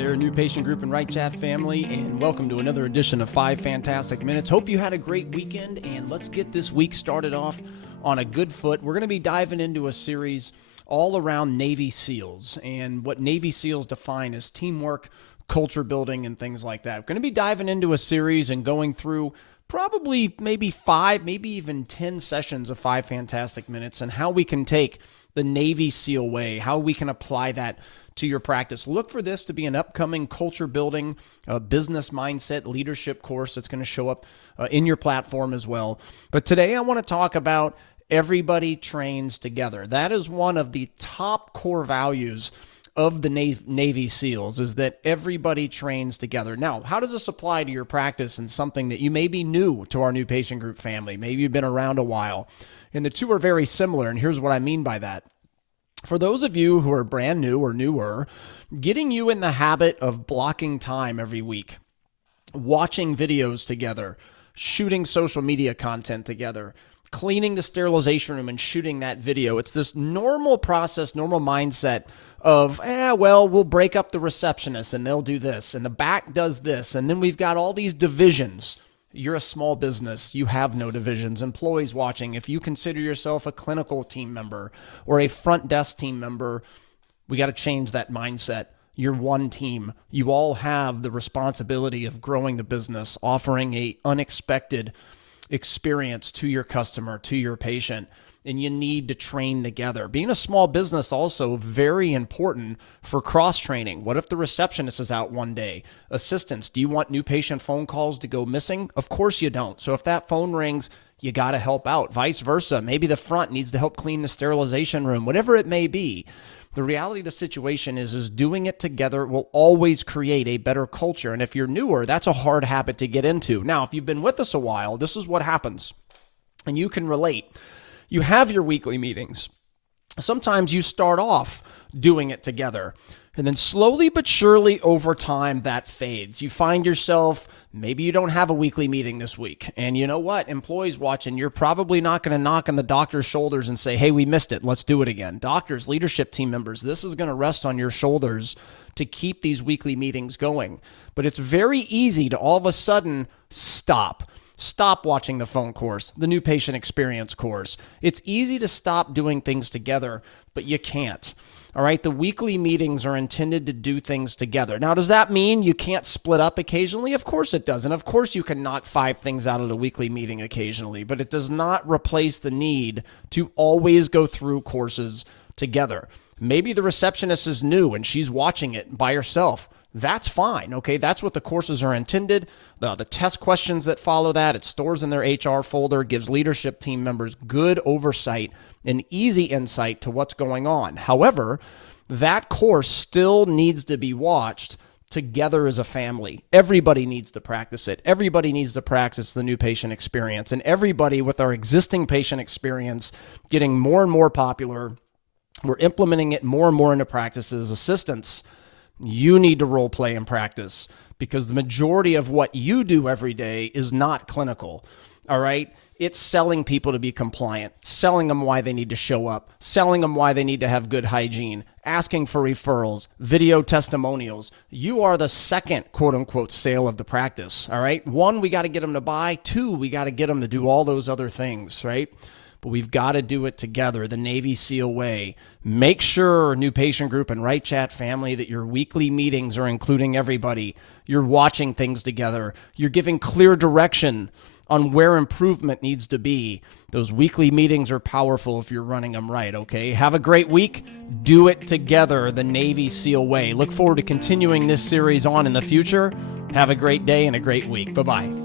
there, new patient group and Right Chat family, and welcome to another edition of 5 Fantastic Minutes. Hope you had a great weekend, and let's get this week started off on a good foot. We're going to be diving into a series all around Navy SEALs and what Navy SEALs define as teamwork, culture building, and things like that. We're going to be diving into a series and going through probably maybe 5, maybe even 10 sessions of 5 Fantastic Minutes and how we can take the Navy SEAL way, how we can apply that to your practice. Look for this to be an upcoming culture building, business mindset, leadership course that's going to show up in your platform as well. But today I want to talk about everybody trains together. That is one of the top core values of the Navy SEALs, is that everybody trains together. Now, how does this apply to your practice and something that you may be new to our new patient group family? Maybe you've been around a while. And the two are very similar, and here's what I mean by that. For those of you who are brand new or newer, getting you in the habit of blocking time every week, watching videos together, shooting social media content together, cleaning the sterilization room and shooting that video. It's this normal process, normal mindset of, we'll break up the receptionist and they'll do this, and the back does this, and then we've got all these divisions. You're a small business. You have no divisions. Employees watching, if you consider yourself a clinical team member or a front desk team member, we got to change that mindset. You're one team. You all have the responsibility of growing the business, offering a unexpected experience to your customer, to your patient, and you need to train together. Being a small business also very important for cross-training. What if the receptionist is out one day? Assistants, do you want new patient phone calls to go missing? Of course you don't. So if that phone rings, you got to help out. Vice versa. Maybe the front needs to help clean the sterilization room, whatever it may be. The reality of the situation is doing it together will always create a better culture. And if you're newer, that's a hard habit to get into. Now, if you've been with us a while, this is what happens, and you can relate. You have your weekly meetings. Sometimes you start off doing it together, and then slowly but surely over time that fades. You find yourself, maybe you don't have a weekly meeting this week. And you know what? Employees watching, you're probably not going to knock on the doctor's shoulders and say, hey, we missed it. Let's do it again. Doctors, leadership team members, this is going to rest on your shoulders to keep these weekly meetings going. But it's very easy to all of a sudden stop. Stop watching the phone course, the new patient experience course. It's easy to stop doing things together, but you can't. All right, the weekly meetings are intended to do things together. Now, does that mean you can't split up occasionally? Of course it does. And of course you can knock 5 things out of a weekly meeting occasionally, but it does not replace the need to always go through courses together. Maybe the receptionist is new and she's watching it by herself. That's fine, okay? That's what the courses are intended. The test questions that follow that, it stores in their HR folder, gives leadership team members good oversight and easy insight to what's going on. However, that course still needs to be watched together as a family. Everybody needs to practice it. Everybody needs to practice the new patient experience. And everybody with our existing patient experience getting more and more popular, we're implementing it more and more into practices. Assistants, you need to role play and practice, because the majority of what you do every day is not clinical, all right? It's selling people to be compliant, selling them why they need to show up, selling them why they need to have good hygiene, asking for referrals, video testimonials. You are the second quote-unquote sale of the practice, all right? 1, we got to get them to buy. 2, we got to get them to do all those other things, right? But we've got to do it together, the Navy SEAL way. Make sure, new patient group and Right Chat family, that your weekly meetings are including everybody. You're watching things together. You're giving clear direction on where improvement needs to be. Those weekly meetings are powerful if you're running them right, okay? Have a great week. Do it together, the Navy SEAL way. Look forward to continuing this series on in the future. Have a great day and a great week. Bye-bye.